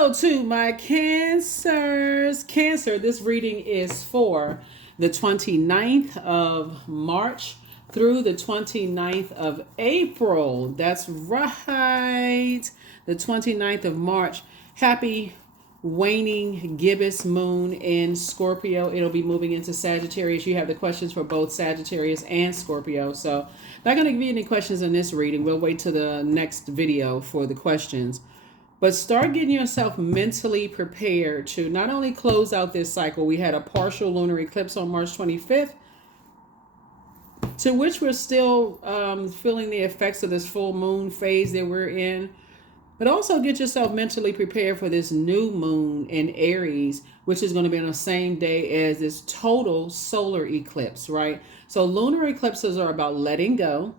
Hello to my Cancers. Cancer, this reading is for the 29th of March through the 29th of April. That's right. The 29th of March. Happy waning gibbous moon in Scorpio. It'll be moving into Sagittarius. You have the questions for both Sagittarius and Scorpio. So not going to give you any questions in this reading. We'll wait till the next video for the questions. But start getting yourself mentally prepared to not only close out this cycle. We had a partial lunar eclipse on March 25th, to which we're still feeling the effects of this full moon phase that we're in. But also get yourself mentally prepared for this new moon in Aries, which is going to be on the same day as this total solar eclipse, right? So lunar eclipses are about letting go,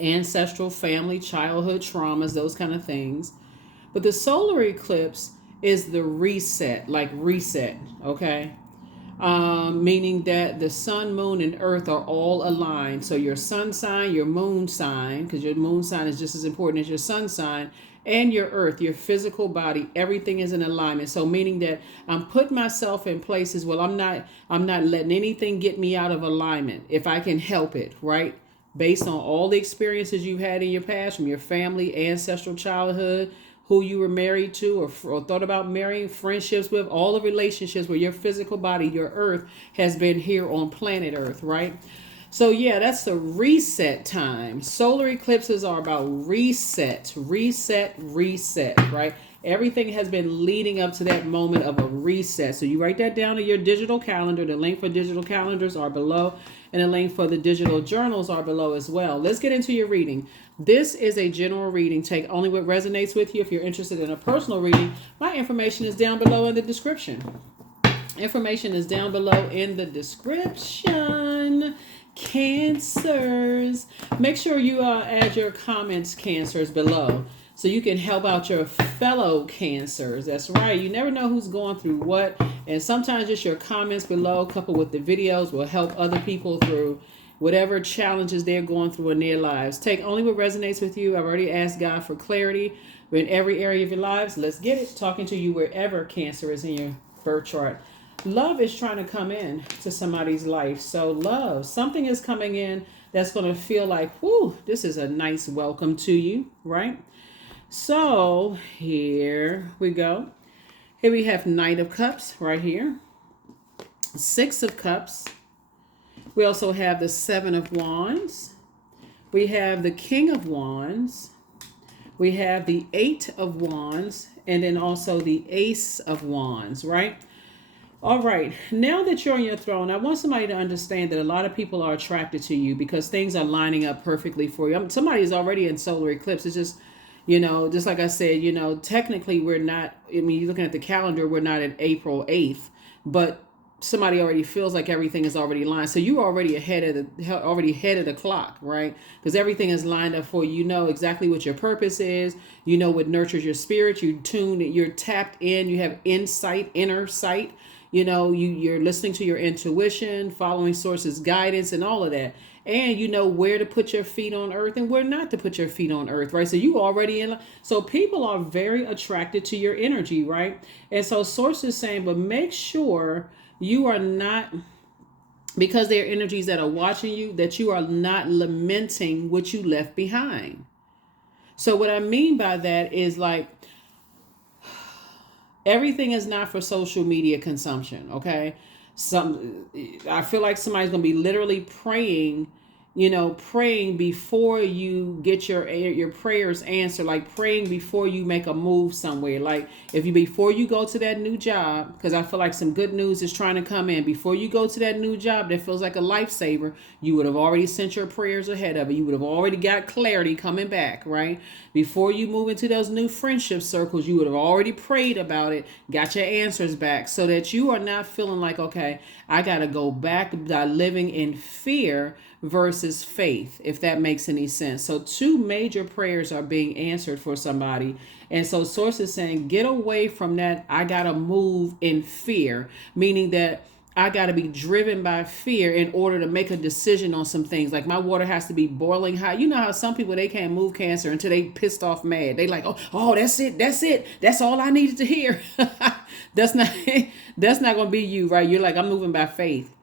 ancestral, family, childhood traumas, those kind of things. But the solar eclipse is the reset, like reset, okay? Meaning that the sun, moon, and earth are all aligned. So your sun sign, your moon sign, because your moon sign is just as important as your sun sign, and your earth, your physical body, everything is in alignment. So meaning that I'm putting myself in places where I'm not letting anything get me out of alignment if I can help it, right? Based on all the experiences you've had in your past, from your family, ancestral, childhood, who you were married to or thought about marrying, friendships with, all the relationships where your physical body, your earth, has been here on planet Earth, right? So yeah, that's the reset time. Solar eclipses are about reset, right? Everything has been leading up to that moment of a reset. So you write that down in your digital calendar. The link for digital calendars are below, and the link for the digital journals are below as well. Let's get into your reading. This is a general reading. Take only what resonates with you. If you're interested in a personal reading, my information is down below in the description. Information is down below in the description. Cancers. Make sure you add your comments, Cancers, below, so you can help out your fellow Cancers. That's right. You never know who's going through what. And sometimes just your comments below, coupled with the videos, will help other people through whatever challenges they're going through in their lives. Take only what resonates with you. I've already asked God for clarity in every area of your lives. Let's get it. Talking to you wherever Cancer is in your birth chart. Love is trying to come in to somebody's life. So love, something is coming in that's going to feel like, whoo, this is a nice welcome to you, right? So here we go. Here we have Knight of Cups right here. Six of Cups. We also have the Seven of Wands. We have the King of Wands. We have the Eight of Wands. And then also the Ace of Wands, right? All right. Now that you're on your throne, I want somebody to understand that a lot of people are attracted to you because things are lining up perfectly for you. I mean, somebody's already in solar eclipse. It's just, just like I said, technically we're not, you're looking at the calendar, we're not at April 8th, but somebody already feels like everything is already lined. So you're already ahead of the clock, right? Because everything is lined up for you. You know exactly what your purpose is. You know what nurtures your spirit. You're tapped in. You have insight, inner sight. You're listening to your intuition, following sources, guidance, and all of that. And you know where to put your feet on earth and where not to put your feet on earth, right? So you already in. So people are very attracted to your energy, right? And so source is saying, but make sure you are not, because there are energies that are watching you, that you are not lamenting what you left behind. So what I mean by that is like, everything is not for social media consumption, okay? I feel like somebody's going to be literally praying before you get your prayers answered, like praying before you make a move somewhere. Like before you go to that new job, because I feel like some good news is trying to come in. Before you go to that new job that feels like a lifesaver, you would have already sent your prayers ahead of it. You would have already got clarity coming back, right? Before you move into those new friendship circles, you would have already prayed about it, got your answers back, so that you are not feeling like, okay, I got to go back by living in fear versus faith, if that makes any sense. So two major prayers are being answered for somebody. And so source is saying, get away from that. I got to move in fear, meaning that I got to be driven by fear in order to make a decision on some things. Like my water has to be boiling hot. You know how some people, they can't move Cancer until they pissed off mad. They like, oh, that's it. That's all I needed to hear. that's not that's not going to be you, right? You're like, I'm moving by faith.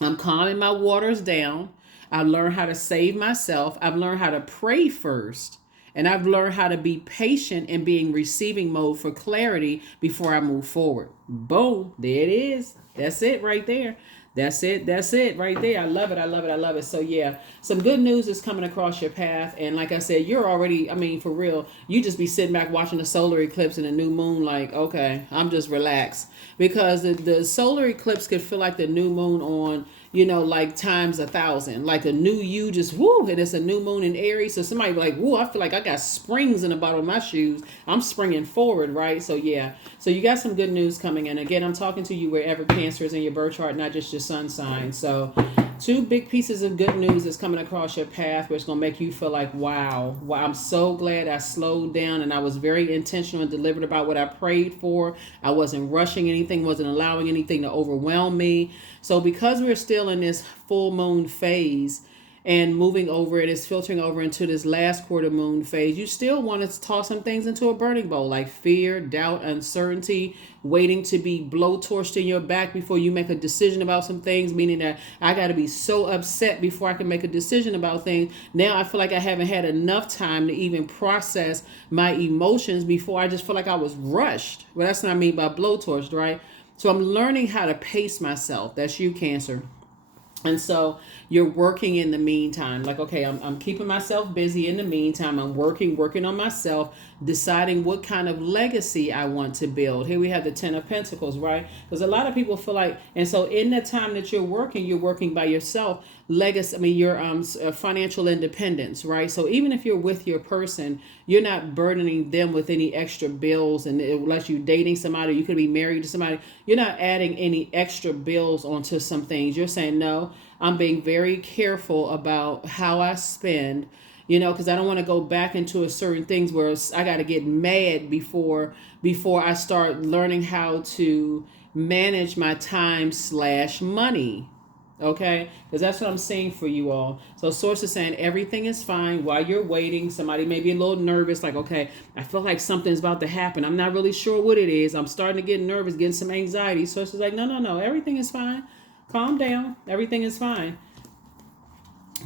I'm calming my waters down. I've learned how to save myself. I've learned how to pray first. And I've learned how to be patient and be in receiving mode for clarity before I move forward. Boom. There it is. That's it right there. That's it. That's it right there. I love it. I love it. I love it. So yeah, some good news is coming across your path. And like I said, you're already, I mean, for real, you just be sitting back watching the solar eclipse and the new moon like, okay, I'm just relaxed. Because the solar eclipse could feel like the new moon on, you know, like times 1,000, like a new you, just woo, and it's a new moon in Aries. So somebody be like, woo, I feel like I got springs in the bottom of my shoes. I'm springing forward, right? So yeah, so you got some good news coming in. Again, I'm talking to you wherever Cancer is in your birth chart, not just your sun sign. So two big pieces of good news is coming across your path, where it's going to make you feel like, wow, I'm so glad I slowed down and I was very intentional and deliberate about what I prayed for. I wasn't rushing anything, wasn't allowing anything to overwhelm me. So because we're still in this full moon phase and moving over, it is filtering over into this last quarter moon phase, you still want to toss some things into a burning bowl, like fear, doubt, uncertainty, waiting to be blowtorched in your back before you make a decision about some things, meaning that I got to be so upset before I can make a decision about things. Now I feel like I haven't had enough time to even process my emotions before I just feel like I was rushed. Well, that's what I mean by blowtorched, right? So I'm learning how to pace myself. That's you, Cancer. And so you're working in the meantime. Like, okay, I'm keeping myself busy in the meantime. I'm working on myself, deciding what kind of legacy I want to build. Here we have the 10 of Pentacles, right? Because a lot of people feel like, and so in the time that you're working by yourself, legacy, I mean, your financial independence, right? So even if you're with your person, you're not burdening them with any extra bills. And unless you're dating somebody, you could be married to somebody, you're not adding any extra bills onto some things. You're saying, no, I'm being very careful about how I spend, you know, because I don't want to go back into a certain things where I got to get mad before I start learning how to manage my time/money. Okay, because that's what I'm saying for you all. So source is saying everything is fine while you're waiting. Somebody may be a little nervous, like, okay, I feel like something's about to happen. I'm not really sure what it is. I'm starting to get nervous, getting some anxiety. Source is like, no, everything is fine. Calm down. Everything is fine.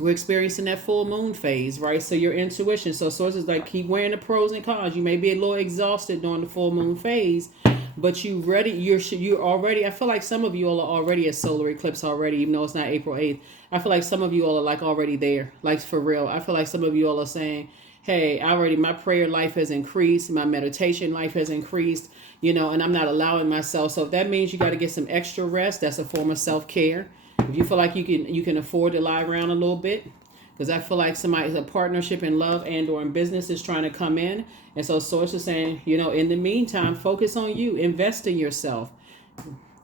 We're experiencing that full moon phase, right? So your intuition. So sources like keep wearing the pros and cons. You may be a little exhausted during the full moon phase, but you ready. You're already. I feel like some of you all are already at solar eclipse already, even though it's not April 8th. I feel like some of you all are like already there, like for real. I feel like some of you all are saying, hey, my prayer life has increased, my meditation life has increased, you know, and I'm not allowing myself. So if that means you got to get some extra rest, that's a form of self-care. If you feel like you can afford to lie around a little bit, because I feel like a partnership in love and or in business is trying to come in. And so source is saying, you know, in the meantime, focus on you, invest in yourself.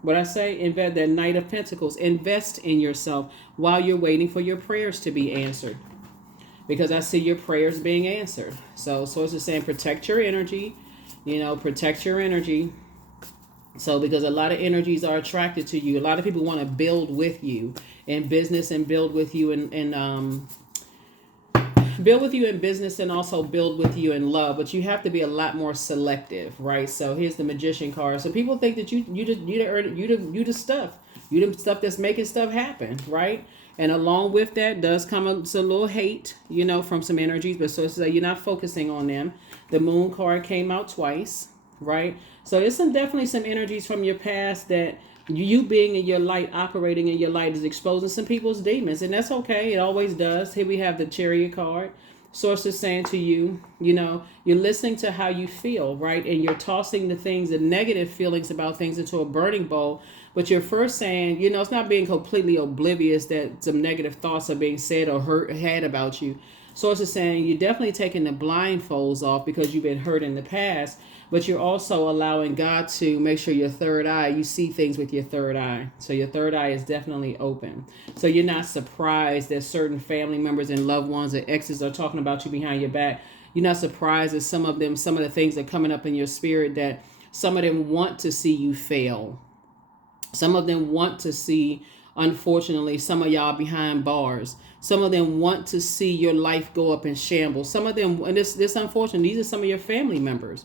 What I say, invest, that Knight of Pentacles, invest in yourself while you're waiting for your prayers to be answered. Because I see your prayers being answered. So source is saying protect your energy, you know, protect your energy. So because a lot of energies are attracted to you. A lot of people want to build with you in business and build with you in build with you in business and also build with you in love. But you have to be a lot more selective, right? So here's the Magician card. So people think that you the stuff that's making stuff happen, right? And along with that does come a little hate, you know, from some energies. But so it's like you're not focusing on them. The Moon card came out twice, right? So there's definitely some energies from your past that you being in your light, operating in your light, is exposing some people's demons. And that's okay. It always does. Here we have the Chariot card. Source is saying to you, you know, you're listening to how you feel, right? And you're tossing the negative feelings about things into a burning bowl. But you're first saying, you know, it's not being completely oblivious that some negative thoughts are being said or had about you. Source is saying you're definitely taking the blindfolds off because you've been hurt in the past. But you're also allowing God to make sure your third eye, you see things with your third eye. So your third eye is definitely open. So you're not surprised that certain family members and loved ones or exes are talking about you behind your back. You're not surprised that some of the things that are coming up in your spirit, that some of them want to see you fail. Some of them want to see, unfortunately, some of y'all behind bars. Some of them want to see your life go up in shambles. Some of them, and this unfortunate, these are some of your family members.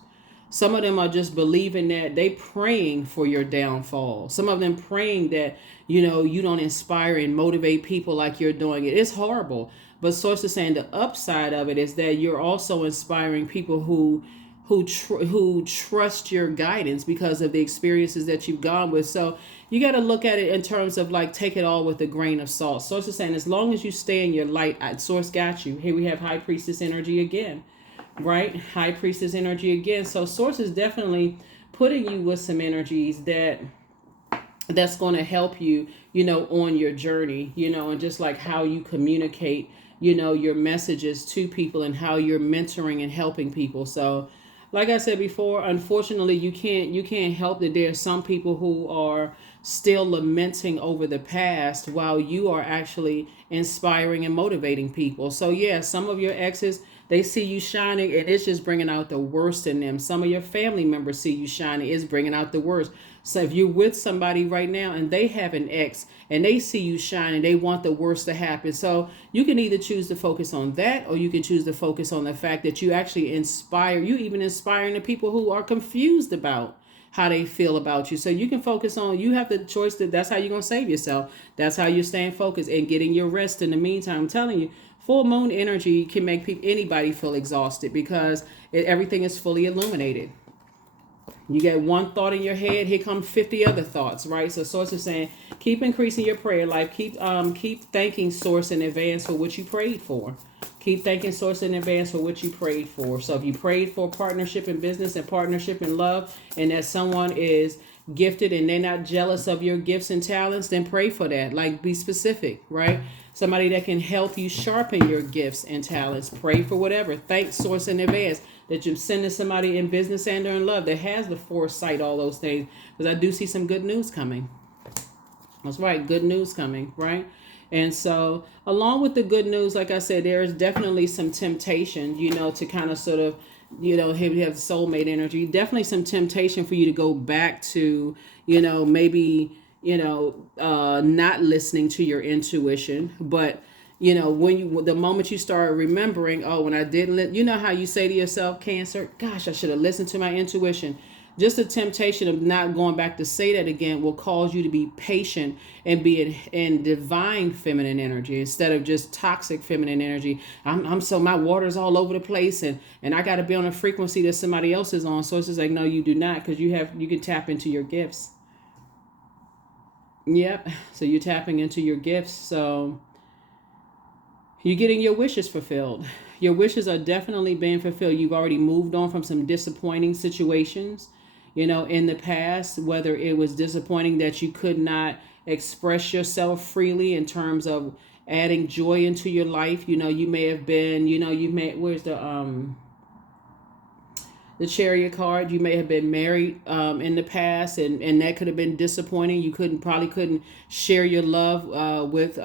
Some of them are just believing that they praying for your downfall. Some of them praying that, you don't inspire and motivate people like you're doing it. It's horrible. But source is saying the upside of it is that you're also inspiring people who trust your guidance because of the experiences that you've gone with. So you got to look at it in terms of like, take it all with a grain of salt. Source is saying as long as you stay in your light, Source got you. Here we have High Priestess energy again, right? High Priestess energy again. So Source is definitely putting you with some energies that's going to help you, on your journey, and just like how you communicate, your messages to people and how you're mentoring and helping people. So like I said before, unfortunately, you can't help that there are some people who are still lamenting over the past while you are actually inspiring and motivating people. So yeah, some of your exes, they see you shining and it's just bringing out the worst in them. Some of your family members see you shining, it's bringing out the worst. So if you're with somebody right now and they have an ex and they see you shining, they want the worst to happen. So you can either choose to focus on that, or you can choose to focus on the fact that you actually you even inspiring the people who are confused about how they feel about you. So you can focus on, you have the choice that's how you're going to save yourself. That's how you're staying focused and getting your rest in the meantime. I'm telling you, full moon energy can make anybody feel exhausted because everything is fully illuminated. You get one thought in your head, here come 50 other thoughts, right? So Source is saying, keep increasing your prayer life. Keep thanking Source in advance for what you prayed for. Keep thanking Source in advance for what you prayed for. So if you prayed for partnership in business and partnership in love, and that someone is gifted and they're not jealous of your gifts and talents, then pray for that. Like, be specific, right? Somebody that can help you sharpen your gifts and talents. Pray for whatever. Thank Source in advance that you're sending somebody in business and or in love that has the foresight, all those things. Because I do see some good news coming. That's right, good news coming, right? And so along with the good news, like I said, there is definitely some temptation, to kind of sort of, here we have soulmate energy, definitely some temptation for you to go back to, maybe, not listening to your intuition, but when the moment you start remembering, oh, when I didn't, how you say to yourself, Cancer, gosh, I should have listened to my intuition. Just the temptation of not going back to say that again will cause you to be patient and be in divine feminine energy instead of just toxic feminine energy. I'm so my water's all over the place and I got to be on a frequency that somebody else is on. So it's just like, no, you do not, because you can tap into your gifts. Yep. So you're tapping into your gifts. So you're getting your wishes fulfilled. Your wishes are definitely being fulfilled. You've already moved on from some disappointing situations, in the past, whether it was disappointing that you could not express yourself freely in terms of adding joy into your life. You may have been, where's the Chariot card, you may have been married in the past, and that could have been disappointing. You probably couldn't share your love with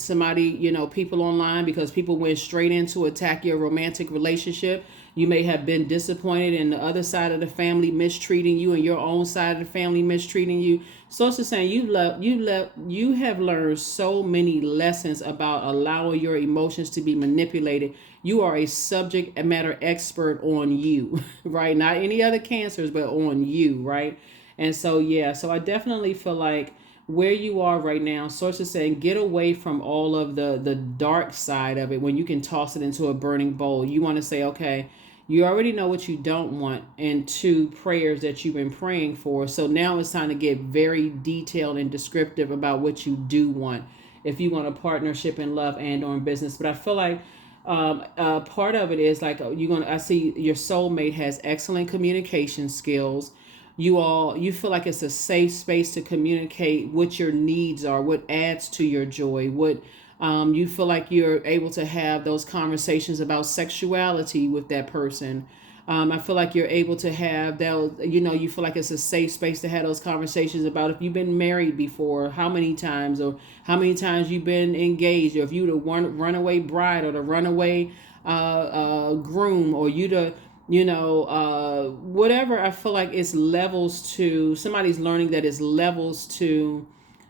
somebody, people online, because people went straight in to attack your romantic relationship. You may have been disappointed in the other side of the family mistreating you and your own side of the family mistreating you. So it's just saying you have learned so many lessons about allowing your emotions to be manipulated. You are a subject matter expert on you, right? Not any other cancers, but on you, right? And so, yeah, so I definitely feel like where you are right now, Source is saying, get away from all of the dark side of it when you can toss it into a burning bowl. You want to say, okay, you already know what you don't want and two prayers that you've been praying for. So now it's time to get very detailed and descriptive about what you do want. If you want a partnership in love and or in business. But I feel like part of it is like I see your soulmate has excellent communication skills. You feel like it's a safe space to communicate what your needs are, what adds to your joy, what you feel like you're able to have those conversations about sexuality with that person. I feel like you're able to have that, you feel like it's a safe space to have those conversations about if you've been married before, how many times, or how many times you've been engaged, or if you the runaway bride or the runaway groom, or you whatever. I feel like it's levels to, somebody's learning that it's levels to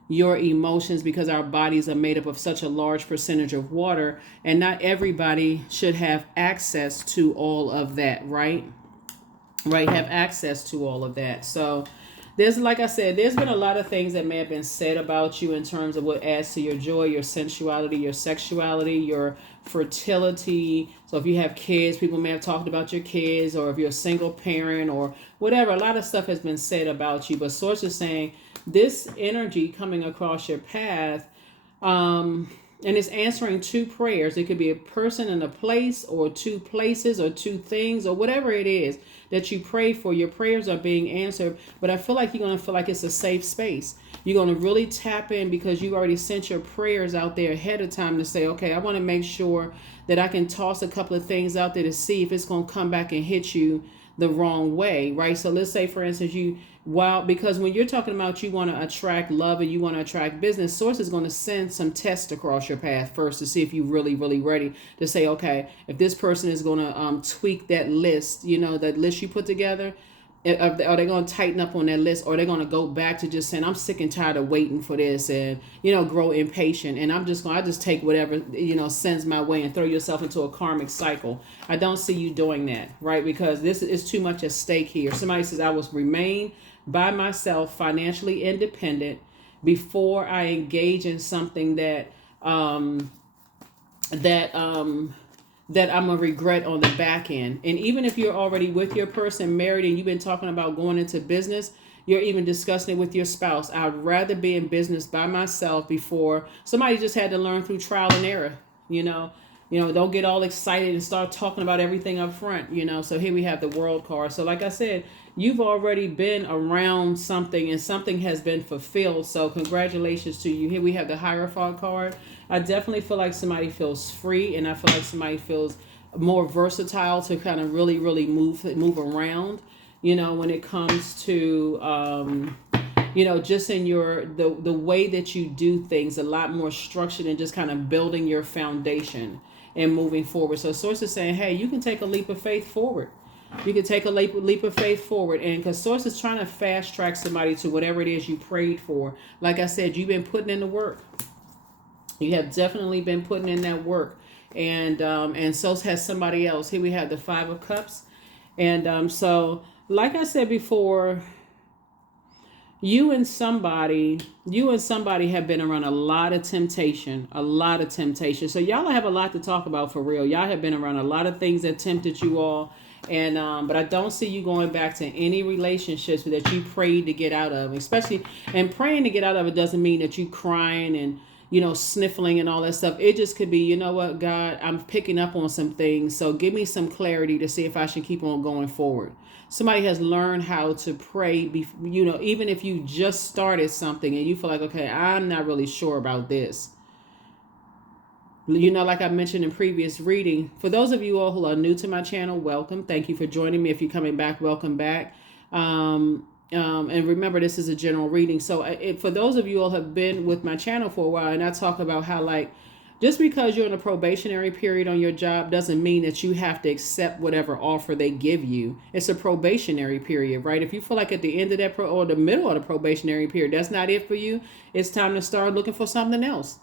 your emotions, because our bodies are made up of such a large percentage of water, and not everybody should have access to all of that, right? Right, have access to all of that. So there's, like I said, there's been a lot of things that may have been said about you in terms of what adds to your joy, your sensuality, your sexuality, your fertility. So if you have kids, people may have talked about your kids, or if you're a single parent or whatever, a lot of stuff has been said about you. But Source is saying this energy coming across your path, and it's answering two prayers. It could be a person and a place, or two places, or two things, or whatever it is that you pray for. Your prayers are being answered, but I feel like you're going to feel like it's a safe space. You're going to really tap in, because you already sent your prayers out there ahead of time to say, okay, I want to make sure that I can toss a couple of things out there to see if it's going to come back and hit you the wrong way, right? So let's say, for instance, because when you're talking about you want to attract love and you want to attract business, Source is going to send some tests across your path first to see if you're really, really ready to say, okay, if this person is going to tweak that list, that list you put together, are they going to tighten up on that list, or are they going to go back to just saying, I'm sick and tired of waiting for this, and grow impatient, and I just take whatever sends my way, and throw yourself into a karmic cycle. I don't see you doing that, right? Because this is too much at stake here. Somebody says, I will remain by myself, financially independent, before I engage in something that that I'm gonna regret on the back end. And even if you're already with your person, married, and you've been talking about going into business, you're even discussing it with your spouse. I'd rather be in business by myself before somebody just had to learn through trial and error. Don't get all excited and start talking about everything up front. So here we have the World card. So like I said, you've already been around something, and something has been fulfilled. So congratulations to you. Here we have the Hierophant card. I definitely feel like somebody feels free, and I feel like somebody feels more versatile to kind of really, really move around, when it comes to, just in the way that you do things, a lot more structured, and just kind of building your foundation and moving forward. So Source is saying, hey, you can take a leap of faith forward. You can take a leap of faith forward. And because Source is trying to fast track somebody to whatever it is you prayed for. Like I said, you've been putting in the work. You have definitely been putting in that work. And so has somebody else. Here we have the Five of Cups. And so, like I said before, you and somebody have been around a lot of temptation. So y'all have a lot to talk about, for real. Y'all have been around a lot of things that tempted you all. And but I don't see you going back to any relationships that you prayed to get out of, especially. And praying to get out of it doesn't mean that you crying and sniffling and all that stuff. It just could be, you know what, God, I'm picking up on some things, so give me some clarity to see if I should keep on going forward. Somebody has learned how to pray, even if you just started something and you feel like, okay, I'm not really sure about this. Like I mentioned in previous reading, for those of you all who are new to my channel, welcome. Thank you for joining me. If you're coming back, welcome back. And remember, this is a general reading. So for those of you all who have been with my channel for a while, and I talk about how, like, just because you're in a probationary period on your job doesn't mean that you have to accept whatever offer they give you. It's a probationary period, right? If you feel like at the end of that or the middle of the probationary period, that's not it for you, it's time to start looking for something else.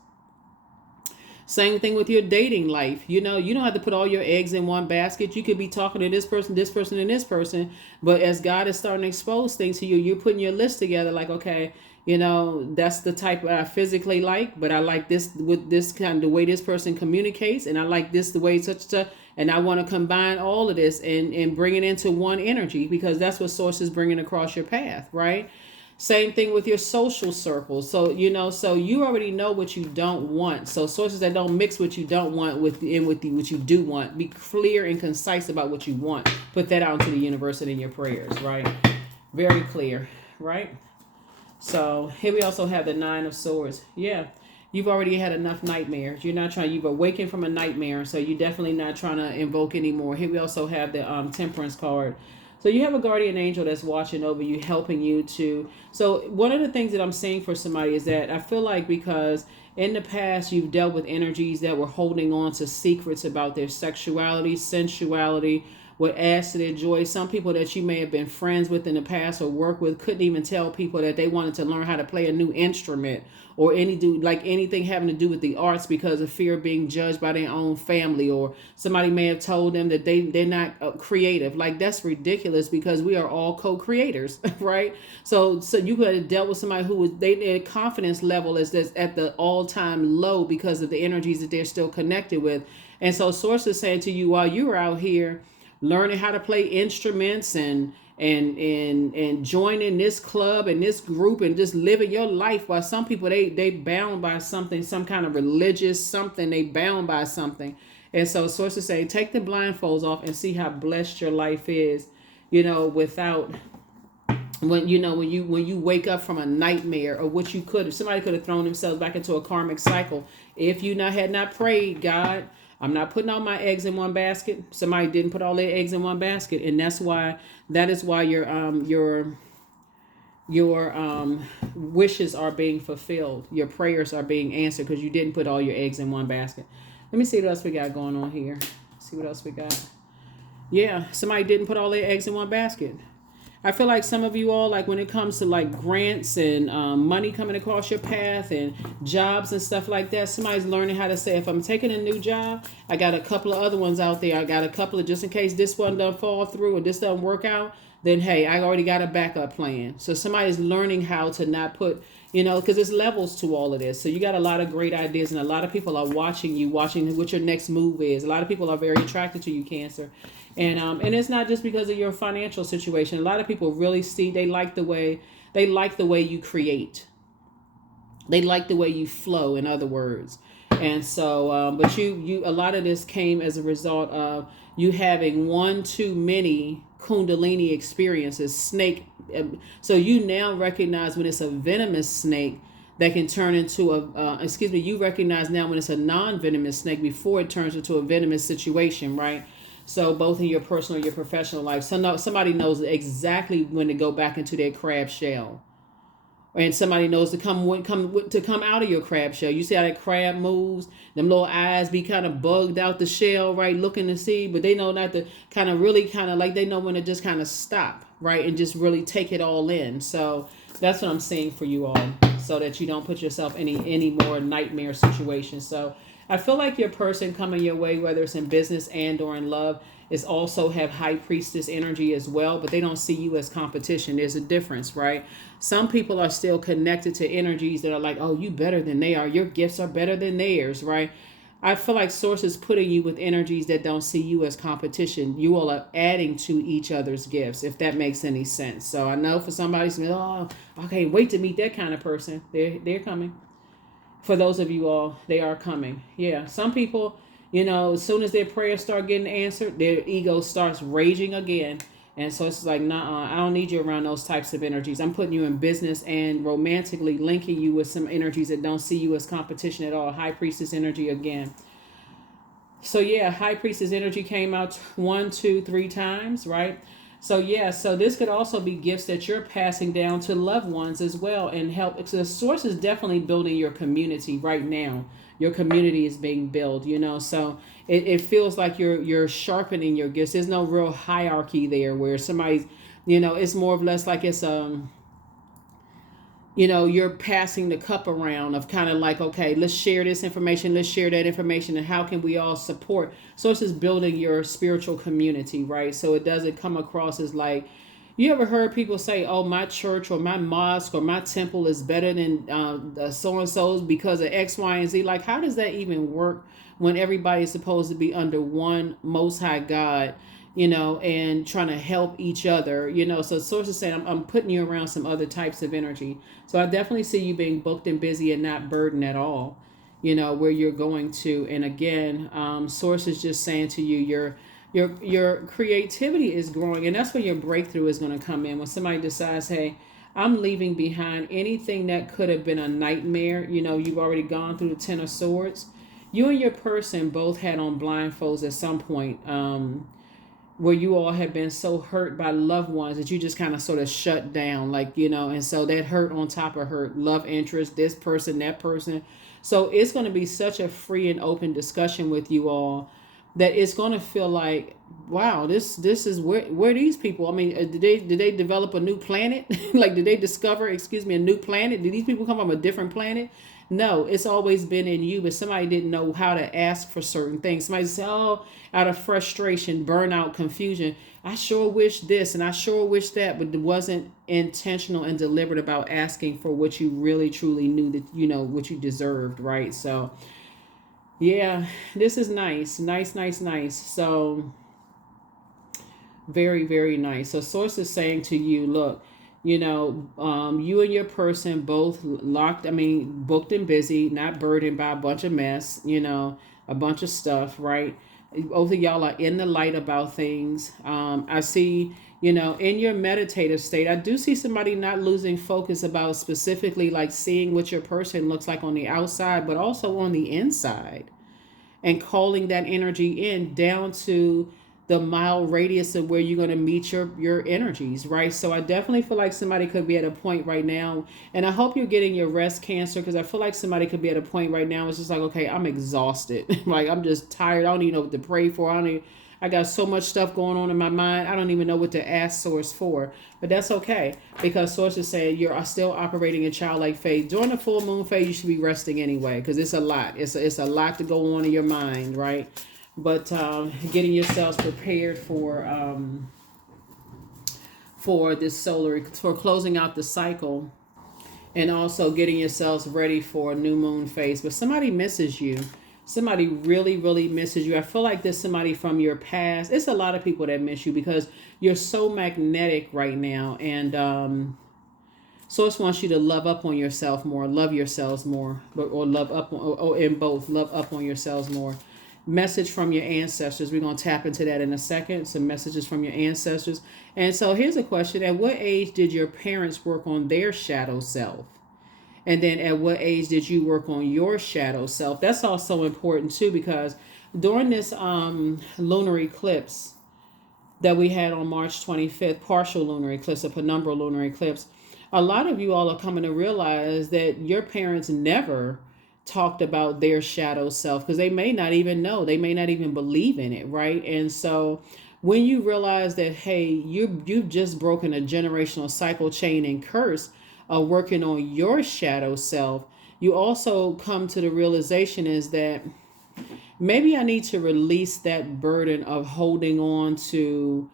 Same thing with your dating life. You don't have to put all your eggs in one basket. You could be talking to this person, and this person. But as God is starting to expose things to you, you're putting your list together like, okay, that's the type I physically like, but I like this with this kind of the way this person communicates. And I like this the way such. And I want to combine all of this and bring it into one energy, because that's what Source is bringing across your path, right? Same thing with your social circles. So, so you already know what you don't want. So sources that don't mix what you don't want with what you do want. Be clear and concise about what you want. Put that out into the universe and in your prayers, right? Very clear, right? So here we also have the Nine of Swords. Yeah, you've already had enough nightmares. You've awakened from a nightmare. So you're definitely not trying to invoke anymore. Here we also have the Temperance card. So you have a guardian angel that's watching over you, helping you to. So one of the things that I'm seeing for somebody is that I feel like because in the past you've dealt with energies that were holding on to secrets about their sexuality, sensuality, would add to their joy. Some people that you may have been friends with in the past or worked with couldn't even tell people that they wanted to learn how to play a new instrument or anything having to do with the arts because of fear of being judged by their own family, or somebody may have told them that they're not creative. Like, that's ridiculous, because we are all co-creators. Right? So you could have dealt with somebody who was, their confidence level is that's at the all-time low because of the energies that they're still connected with. And so source is saying to you, while you're out here learning how to play instruments and joining this club and this group and just living your life, while some people they bound by something, some kind of religious something, they bound by something. And so sources say, take the blindfolds off and see how blessed your life is, without, when you wake up from a nightmare, or what you could have, somebody could have thrown themselves back into a karmic cycle if you had not prayed, God, I'm not putting all my eggs in one basket. Somebody didn't put all their eggs in one basket, and that is why your wishes are being fulfilled. Your prayers are being answered because you didn't put all your eggs in one basket. Let me see what else we got going on here. See what else we got. Yeah, somebody didn't put all their eggs in one basket. I feel like some of you all, like when it comes to like grants and money coming across your path and jobs and stuff like that, somebody's learning how to say, if I'm taking a new job, I got a couple of other ones out there. I got a couple of, just in case this one doesn't fall through or this doesn't work out, then hey, I already got a backup plan. So somebody's learning how to not put, because there's levels to all of this. So you got a lot of great ideas, and a lot of people are watching what your next move is. A lot of people are very attracted to you, Cancer. And it's not just because of your financial situation. A lot of people really see, they like the way you create. They like the way you flow, in other words. And so, but you a lot of this came as a result of you having one too many Kundalini experiences, snake. So you now recognize when it's a venomous snake that can turn into you recognize now when it's a non-venomous snake before it turns into a venomous situation, right? So both in your personal and your professional life. So somebody knows exactly when to go back into their crab shell. And somebody knows to come out of your crab shell. You see how that crab moves? Them little eyes be kind of bugged out the shell, right? Looking to see, but they know not to they know when to just kind of stop, right? And just really take it all in. So that's what I'm saying for you all, so that you don't put yourself any more nightmare situations. So I feel like your person coming your way, whether it's in business and or in love, is also have high priestess energy as well, but they don't see you as competition. There's a difference, right? Some people are still connected to energies that are like, oh, you better than they are. Your gifts are better than theirs, right? I feel like source is putting you with energies that don't see you as competition. You all are adding to each other's gifts, if that makes any sense. So I know for somebody who's, oh, I can't wait to meet that kind of person. They're coming. For those of you all, they are coming. Yeah, some people, as soon as their prayers start getting answered, their ego starts raging again. And so it's like, nah, I don't need you around those types of energies. I'm putting you in business and romantically linking you with some energies that don't see you as competition at all. High priestess energy again. So yeah, high priestess energy came out 1, 2, 3 times, right? So yeah, so this could also be gifts that you're passing down to loved ones as well, and help. So the source is definitely building your community right now. Your community is being built, so it feels like you're sharpening your gifts. There's no real hierarchy there where somebody's, it's more or less like it's you're passing the cup around of kind of like, okay, let's share this information, let's share that information, and how can we all support? So it's just building your spiritual community, right? So it doesn't come across as like, you ever heard people say, oh, my church or my mosque or my temple is better than so-and-so's because of X, Y, and Z? Like, how does that even work when everybody is supposed to be under one Most High God, and trying to help each other, So source is saying, I'm putting you around some other types of energy. So I definitely see you being booked and busy and not burdened at all, where you're going to. And again, source is just saying to you, your creativity is growing, and that's where your breakthrough is going to come in. When somebody decides, hey, I'm leaving behind anything that could have been a nightmare. You've already gone through the 10 of Swords. You and your person both had on blindfolds at some point, where you all have been so hurt by loved ones that you just kind of sort of shut down, like, and so that hurt on top of hurt, love interest, this person, that person. So it's going to be such a free and open discussion with you all. that it's going to feel like, wow, this is where these people, I mean, did they develop a new planet? Like, did they discover, excuse me, a new planet? Did these people come from a different planet? No, it's always been in you, but somebody didn't know how to ask for certain things. Somebody said, oh, out of frustration, burnout, confusion, I sure wish this and I sure wish that, but it wasn't intentional and deliberate about asking for what you really truly knew that, what you deserved, right? So yeah, this is nice. Nice, nice, nice. So very, very nice. So source is saying to you, look, you and your person both locked, I mean, booked and busy, not burdened by a bunch of mess, a bunch of stuff, right? Both of y'all are in the light about things. I see, in your meditative state, I do see somebody not losing focus about specifically like seeing what your person looks like on the outside, but also on the inside, and calling that energy in down to the mile radius of where you're going to meet your energies, right? So I definitely feel like somebody could be at a point right now, and I hope you're getting your rest, Cancer, because I feel like somebody could be at a point right now. It's just like, okay, I'm exhausted. Like, I'm just tired. I don't even know what to pray for. I got so much stuff going on in my mind. I don't even know what to ask Source for. But that's okay, because Source is saying you're still operating in childlike faith. During the full moon phase, you should be resting anyway, because it's a lot. It's a lot to go on in your mind, right? But getting yourselves prepared for this for closing out the cycle, and also getting yourselves ready for a new moon phase. But somebody misses you. Somebody really, really misses you. I feel like there's somebody from your past. It's a lot of people that miss you because you're so magnetic right now. And Source wants you to love up on yourself more, love yourselves more, or love up, or in both, love up on yourselves more. Message from your ancestors. We're going to tap into that in a second. Some messages from your ancestors. And so here's a question. At what age did your parents work on their shadow self? And then at what age did you work on your shadow self? That's also important too, because during this lunar eclipse that we had on March 25th, partial lunar eclipse, a penumbral lunar eclipse, a lot of you all are coming to realize that your parents never talked about their shadow self, because they may not even know, they may not even believe in it, right? And so when you realize that, hey, you've just broken a generational cycle, chain, and curse of working on your shadow self, you also come to the realization is that maybe I need to release that burden of holding on to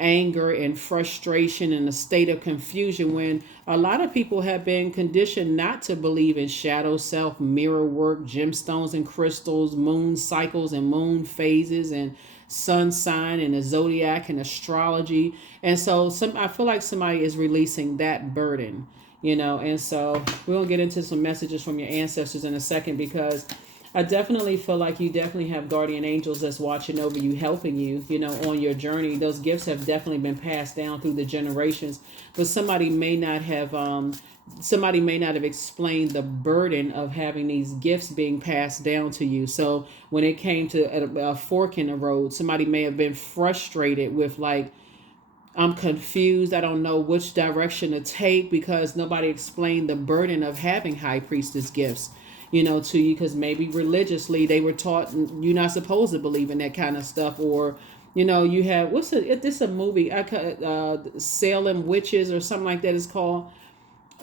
anger and frustration and a state of confusion, when a lot of people have been conditioned not to believe in shadow self, mirror work, gemstones and crystals, moon cycles and moon phases, and sun sign and the zodiac and astrology. And so I feel like somebody is releasing that burden, and so we're going to get into some messages from your ancestors in a second, because I definitely feel like you definitely have guardian angels that's watching over you, helping you, on your journey. Those gifts have definitely been passed down through the generations, but somebody may not have explained the burden of having these gifts being passed down to you. So when it came to a fork in the road, somebody may have been frustrated with, like, I'm confused. I don't know which direction to take, because nobody explained the burden of having high priestess gifts, to you, because maybe religiously they were taught you're not supposed to believe in that kind of stuff. Or, you have, this a movie, Salem Witches or something like that is called.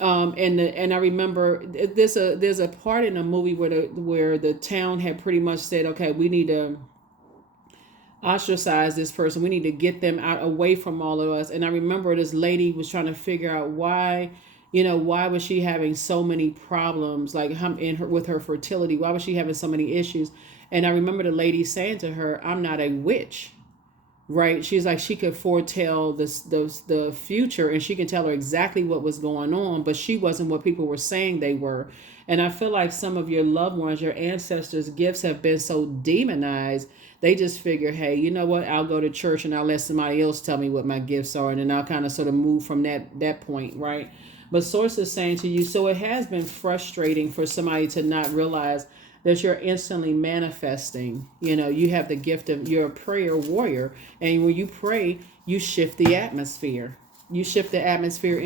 And I remember there's a part in the movie where the town had pretty much said, okay, we need to ostracize this person. We need to get them out away from all of us. And I remember this lady was trying to figure out why was she having so many problems, like with her fertility? Why was she having so many issues? And I remember the lady saying to her, I'm not a witch, right? She's like, she could foretell the future, and she can tell her exactly what was going on, but she wasn't what people were saying they were. And I feel like some of your loved ones, your ancestors' gifts have been so demonized, they just figure, hey, you know what? I'll go to church and I'll let somebody else tell me what my gifts are, and then I'll kind of sort of move from that point, right? But Source is saying to you, so it has been frustrating for somebody to not realize that you're instantly manifesting. You have the gift of, you're a prayer warrior. And when you pray, you shift the atmosphere. You shift the atmosphere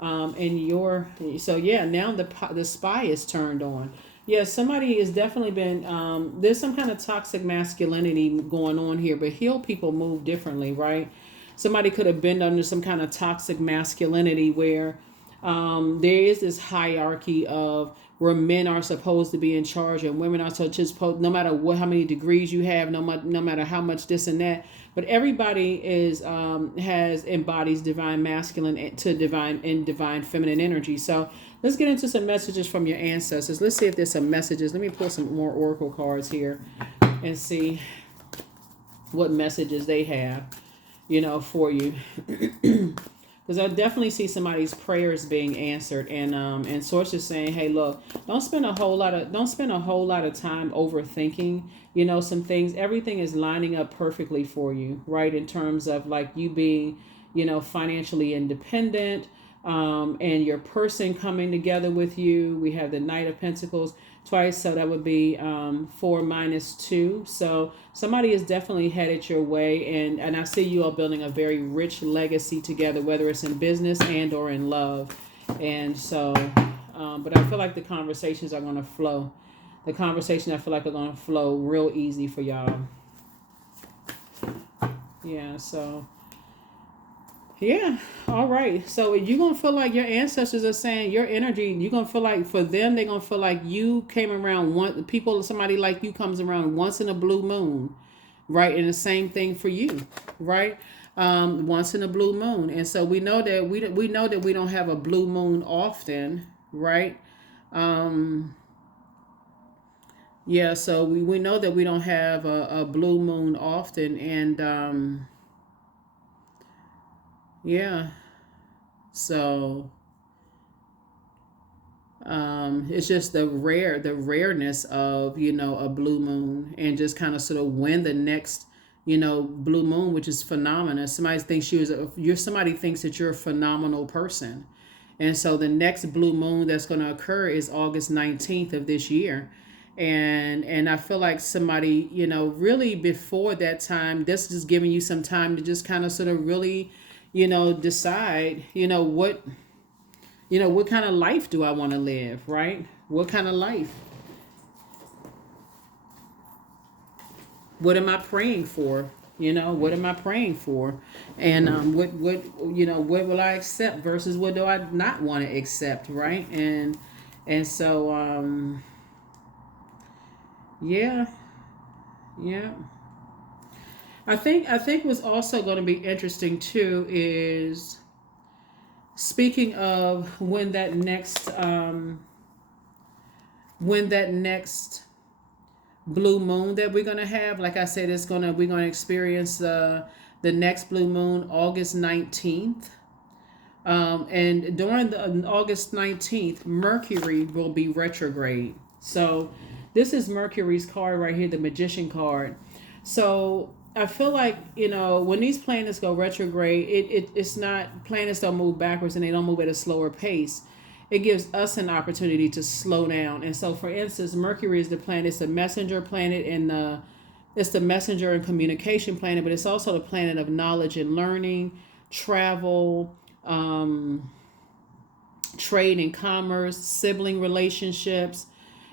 so yeah, now the spy is turned on. Yeah, somebody has definitely been, there's some kind of toxic masculinity going on here, but healed people move differently, right? Somebody could have been under some kind of toxic masculinity where there is this hierarchy of where men are supposed to be in charge and women are supposed, no matter what, how many degrees you have, no matter how much this and that, but everybody is has embodies divine masculine to divine and divine feminine energy. So let's get into some messages from your ancestors. Let's see if there's some messages. Let me pull some more oracle cards here and see what messages they have, for you. Because I definitely see somebody's prayers being answered, and sources saying, "Hey, look, don't spend a whole lot of time overthinking. Some things. Everything is lining up perfectly for you, right? In terms of like you being, financially independent, and your person coming together with you. We have the Knight of Pentacles twice, so that would be 4 minus 2. So somebody is definitely headed your way, and I see you all building a very rich legacy together, whether it's in business and or in love. And so, but I feel like the conversations are going to flow. The conversation I feel like are going to flow real easy for y'all. Yeah, so. Yeah. All right. So you're going to feel like your ancestors are saying your energy, you're going to feel like for them, they're going to feel like you came around somebody like you comes around once in a blue moon, right? And the same thing for you, right? Once in a blue moon. And so we know that we don't have a blue moon often, right? Yeah. So we know that we don't have a blue moon often. And, yeah. So it's just the rareness of a blue moon, and just kind of sort of when the next blue moon, which is phenomenal. Somebody thinks somebody thinks that you're a phenomenal person, and so the next blue moon that's going to occur is August 19th of this year. And I feel like somebody, really before that time, this is giving you some time to just kind of sort of really decide what kind of life do I want to live, right? What kind of life? What am I praying for? What am I praying for? And what will I accept versus what do I not want to accept, right? And so yeah, yeah. I think what's also going to be interesting too is speaking of when that next blue moon that we're gonna have. Like I said, we're gonna experience the next blue moon August 19th. And during the August 19th, Mercury will be retrograde. So this is Mercury's card right here, the Magician card. So I feel like, when these planets go retrograde, it's not, planets don't move backwards and they don't move at a slower pace. It gives us an opportunity to slow down. And so, for instance, Mercury is the planet, it's the messenger planet, and it's the messenger and communication planet, but it's also the planet of knowledge and learning, travel, trade and commerce, sibling relationships.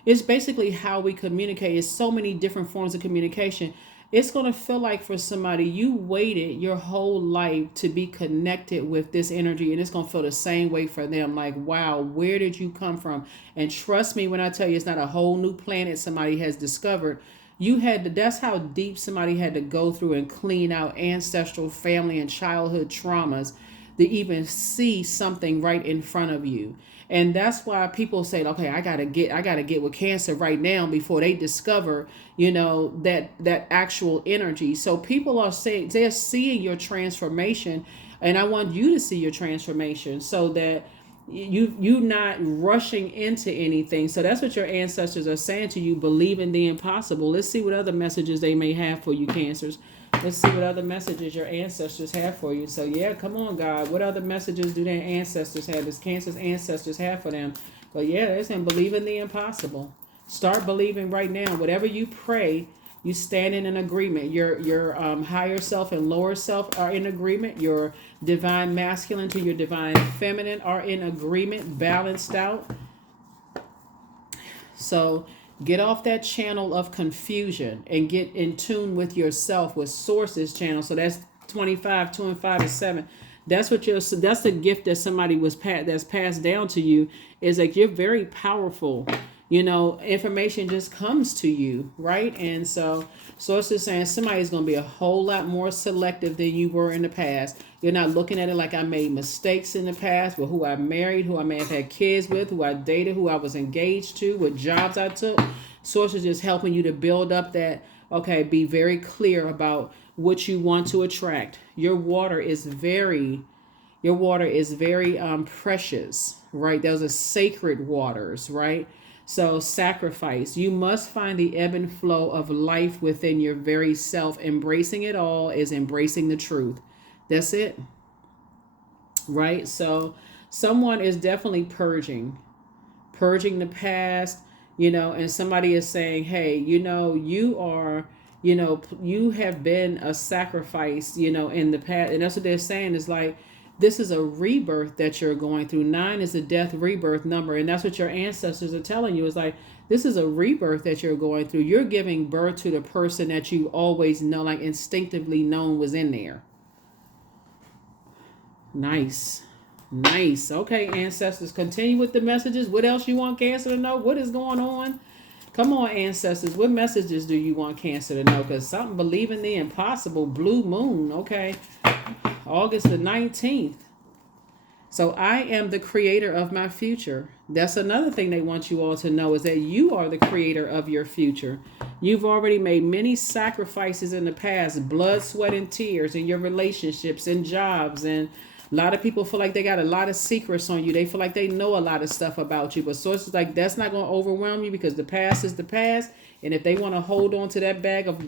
It's basically how we communicate. It's so many different forms of communication. It's going to feel like for somebody, you waited your whole life to be connected with this energy, and it's going to feel the same way for them. Like, wow, where did you come from? And trust me when I tell you, it's not a whole new planet somebody has discovered. That's how deep somebody had to go through and clean out ancestral, family, and childhood traumas to even see something right in front of you. And that's why people say, okay, I gotta get with Cancer right now before they discover, that actual energy. So people are saying they're seeing your transformation, and I want you to see your transformation so that you not rushing into anything. So that's what your ancestors are saying to you. Believe in the impossible. Let's see what other messages they may have for you, Cancers. Let's see what other messages your ancestors have for you. So yeah, come on, God. What other messages do their ancestors have? Does Cancer's ancestors have for them? But yeah, they're saying believe in the impossible. Start believing right now. Whatever you pray, you stand in an agreement. Your higher self and lower self are in agreement. Your divine masculine to your divine feminine are in agreement, balanced out. So get off that channel of confusion and get in tune with yourself, with sources channel. So that's 25, 2 and 5 and 7. That's what that's the gift that somebody that's passed down to you, is like you're very powerful. Information just comes to you, right? And so sources saying somebody's going to be a whole lot more selective than you were in the past. You're not looking at it like I made mistakes in the past with who I married, who I may have had kids with, who I dated, who I was engaged to, what jobs I took. Sources just helping you to build up that, okay, be very clear about what you want to attract. Your water is very precious, right? Those are sacred waters, right? So sacrifice. You must find the ebb and flow of life within your very self. Embracing it all is embracing the truth. That's it. Right? So someone is definitely purging the past, and somebody is saying, hey, you are, you have been a sacrifice, in the past. And that's what they're saying is like, this is a rebirth that you're going through. 9 is a death rebirth number. And that's what your ancestors are telling you. Is like, this is a rebirth that you're going through. You're giving birth to the person that you always know, like instinctively known was in there. Nice. Okay, ancestors, continue with the messages. What else you want Cancer to know? What is going on? Come on, ancestors. What messages do you want Cancer to know? Because something believing the impossible. Blue moon. Okay. August the 19th. So I am the creator of my future. That's another thing they want you all to know, is that you are the creator of your future. You've already made many sacrifices in the past, blood, sweat, and tears in your relationships and jobs. And a lot of people feel like they got a lot of secrets on you. They feel like they know a lot of stuff about you. But sources like that's not going to overwhelm you, because the past is the past. And if they want to hold on to that bag of,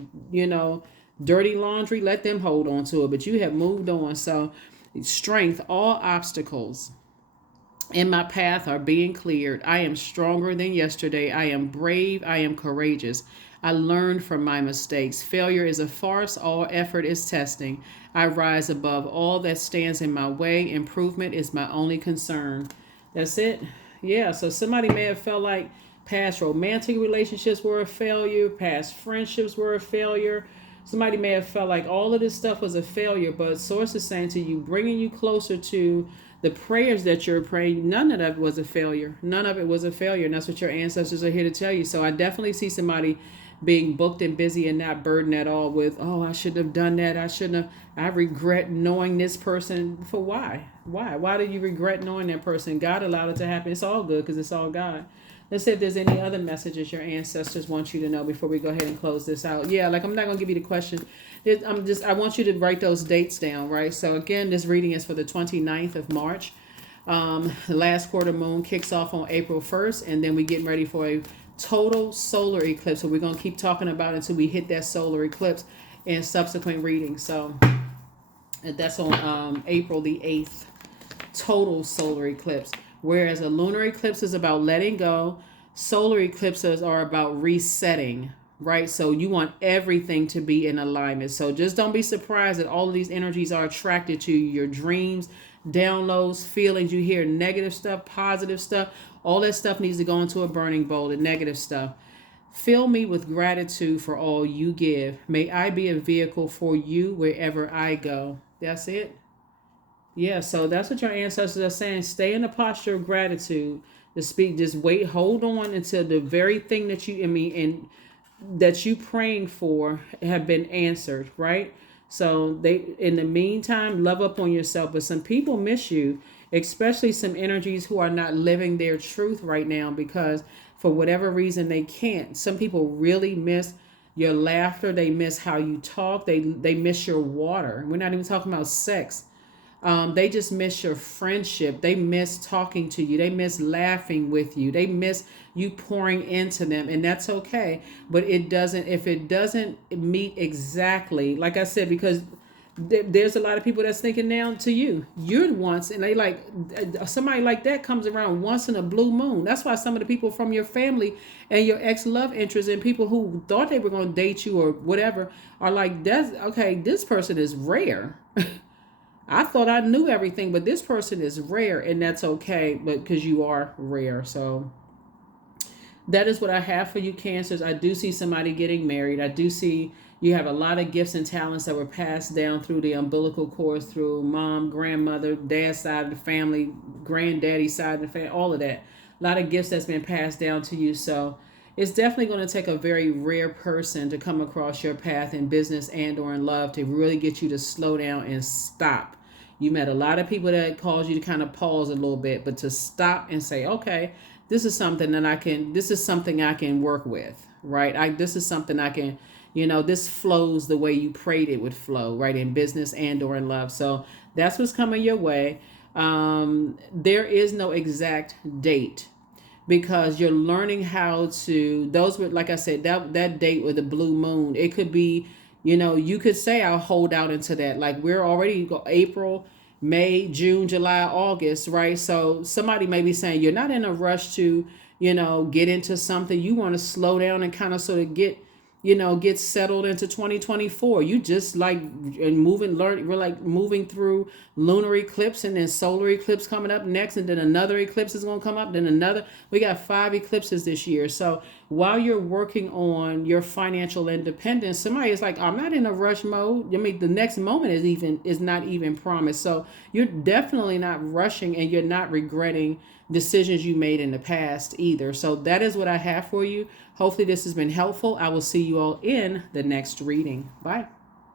dirty laundry, let them hold on to it. But you have moved on. So strength, all obstacles in my path are being cleared. I am stronger than yesterday. I am brave. I am courageous. I learned from my mistakes. Failure is a farce. All effort is testing. I rise above all that stands in my way. Improvement is my only concern. That's it. Yeah. So somebody may have felt like past romantic relationships were a failure. Past friendships were a failure. Somebody may have felt like all of this stuff was a failure, but Source is saying to you, bringing you closer to the prayers that you're praying, none of it was a failure. None of it was a failure. And that's what your ancestors are here to tell you. So I definitely see somebody being booked and busy and not burdened at all with, oh, I shouldn't have done that. I regret knowing this person. For why? Why do you regret knowing that person? God allowed it to happen. It's all good because it's all God. Let's see if there's any other messages your ancestors want you to know before we go ahead and close this out. Yeah, like I'm not going to give you the question. I want you to write those dates down, right? So again, this reading is for the 29th of March. The last quarter moon kicks off on April 1st, and then we're getting ready for a total solar eclipse. So we're going to keep talking about it until we hit that solar eclipse in subsequent readings. So that's on April the 8th, total solar eclipse. Whereas a lunar eclipse is about letting go, solar eclipses are about resetting, right? So you want everything to be in alignment. So just don't be surprised that all of these energies are attracted to your dreams, downloads, feelings. You hear negative stuff, positive stuff. All that stuff needs to go into a burning bowl, the negative stuff. Fill me with gratitude for all you give. May I be a vehicle for you wherever I go. That's it. Yeah, so that's what your ancestors are saying. Stay in the posture of gratitude. To speak, just wait, hold on until the very thing that that you praying for have been answered, right? So in the meantime, love up on yourself. But some people miss you, especially some energies who are not living their truth right now because for whatever reason they can't. Some people really miss your laughter. They miss how you talk. They miss your water. We're not even talking about sex. They just miss your friendship. They miss talking to you. They miss laughing with you. They miss you pouring into them, and that's okay. But if it doesn't meet exactly, like I said, because there's a lot of people that's thinking now to you, you're once, and they like somebody like that comes around once in a blue moon. That's why some of the people from your family and your ex-love interests and people who thought they were going to date you or whatever are like, that's okay. This person is rare. I thought I knew everything, but this person is rare, and that's okay, but because you are rare. So that is what I have for you, Cancers. I do see somebody getting married. I do see you have a lot of gifts and talents that were passed down through the umbilical cords, through mom, grandmother, dad's side of the family, granddaddy side of the family, all of that. A lot of gifts that's been passed down to you. So it's definitely going to take a very rare person to come across your path in business and or in love to really get you to slow down and stop. You met a lot of people that caused you to kind of pause a little bit, but to stop and say, okay, this is something I can work with, right? This is something I can, this flows the way you prayed it would flow, right? In business and or in love. So that's what's coming your way. There is no exact date because you're learning how to, those were, like I said, that date with the blue moon, it could be, you could say I'll hold out into that. Like we're already April, May, June, July, August, right? So somebody may be saying you're not in a rush to, get into something. You want to slow down and kind of sort of get settled into 2024. You just like we're like moving through lunar eclipse and then solar eclipse coming up next, and then another eclipse is going to come up, then another. We got 5 eclipses this year. So while you're working on your financial independence, somebody is like, I'm not in a rush mode. I mean, the next moment is not even promised. So you're definitely not rushing, and you're not regretting decisions you made in the past either. So that is what I have for you. Hopefully this has been helpful. I will see you all in the next reading. Bye.